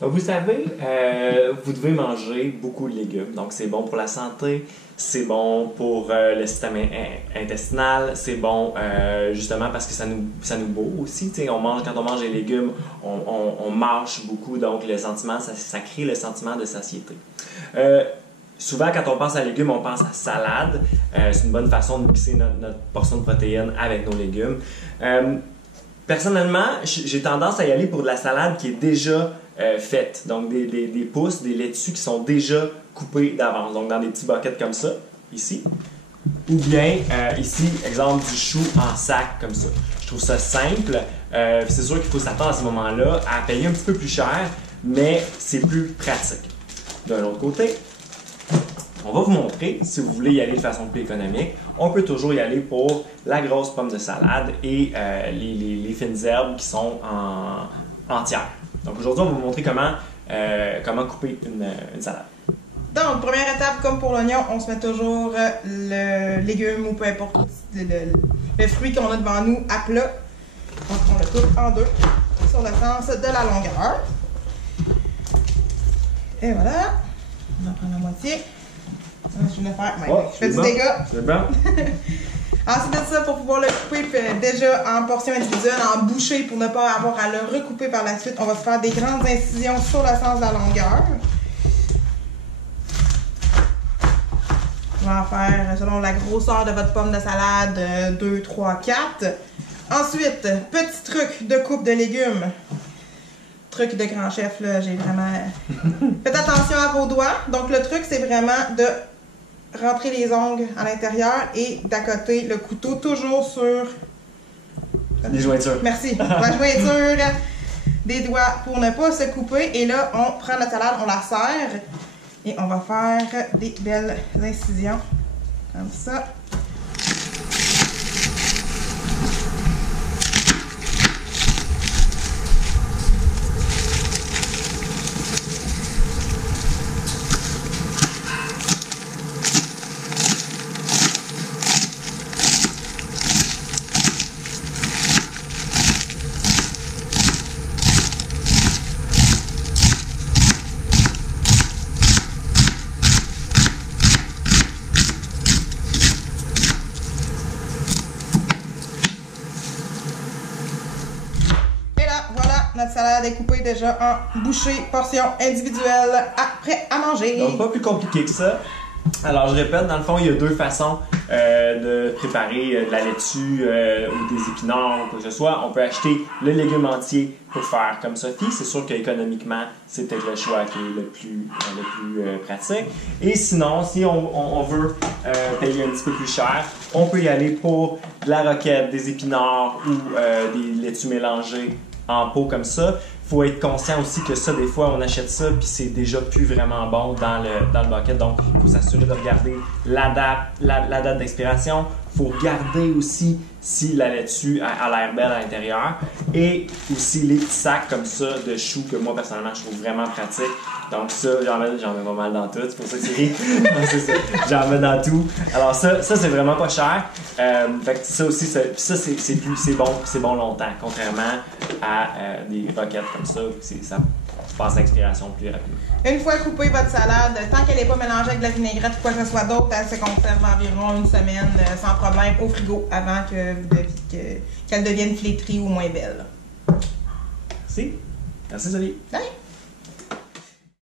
Donc, vous savez, vous devez manger beaucoup de légumes. Donc, c'est bon pour la santé, c'est bon pour le système intestinal, c'est bon justement parce que ça nous bourre aussi. Quand on mange des légumes, on mâche beaucoup, donc le sentiment, ça crée le sentiment de satiété. Souvent, quand on pense à légumes, on pense à salade. C'est une bonne façon de mixer notre portion de protéines avec nos légumes. Personnellement, j'ai tendance à y aller pour de la salade qui est déjà faite. Donc, des pousses, des laitues qui sont déjà coupées d'avance. Donc, dans des petits buckets comme ça, ici. Ou bien, ici, exemple, du chou en sac comme ça. Je trouve ça simple. C'est sûr qu'il faut s'attendre à ce moment-là à payer un petit peu plus cher, mais c'est plus pratique. D'un autre côté, on va vous montrer, si vous voulez y aller de façon plus économique, on peut toujours y aller pour la grosse pomme de salade et les fines herbes qui sont entières. Donc aujourd'hui, on va vous montrer comment couper une salade. Donc, première étape, comme pour l'oignon, on se met toujours le légume ou peu importe le fruit qu'on a devant nous à plat. Donc, on le coupe en deux sur le sens de la longueur. Et voilà. On en prend la moitié. Je vais faire. Je fais du dégât. C'est bon. Ensuite de ça, pour pouvoir le couper déjà en portions individuelles, en bouchées, pour ne pas avoir à le recouper par la suite, on va se faire des grandes incisions sur le sens de la longueur. On va en faire selon la grosseur de votre pomme de salade, 2, 3, 4. Ensuite, petit truc de coupe de légumes. Truc de grand chef, là, j'ai vraiment... Faites attention à vos doigts. Donc, le truc, c'est vraiment de rentrer les ongles à l'intérieur et d'accoter le couteau toujours sur... Les jointures. Merci. La jointure des doigts pour ne pas se couper. Et là, on prend la salade, on la serre et on va faire des belles incisions comme ça. Notre salade est coupée déjà en bouchées, portions individuelles, prêt à manger. Donc, pas plus compliqué que ça. Alors, je répète, dans le fond, il y a deux façons de préparer de la laitue ou des épinards ou quoi que ce soit. On peut acheter le légume entier pour faire comme Sophie. C'est sûr qu'économiquement, c'est peut-être le choix qui est le plus pratique. Et sinon, si on veut payer un petit peu plus cher, on peut y aller pour de la roquette, des épinards ou des laitues mélangées en pot comme ça. Il faut être conscient aussi que ça, des fois, on achète ça puis c'est déjà plus vraiment bon dans le bucket. Donc, il faut s'assurer de regarder la date d'expiration. Il faut regarder aussi si la laitue a l'air belle à l'intérieur. Et aussi les petits sacs comme ça de choux que moi, personnellement, je trouve vraiment pratique. Donc ça, j'en mets pas mal dans tout. C'est pour ça que c'est ri. C'est ça. J'en mets dans tout. Alors ça c'est vraiment pas cher. Fait que ça aussi, c'est bon longtemps. Contrairement à des roquettes comme ça, ça passe à l'expiration plus rapidement. Une fois coupée votre salade, tant qu'elle n'est pas mélangée avec de la vinaigrette ou quoi que ce soit d'autre, elle se conserve environ une semaine sans problème au frigo avant qu'elle devienne flétrie ou moins belle. Merci. Merci, Sophie. Bye.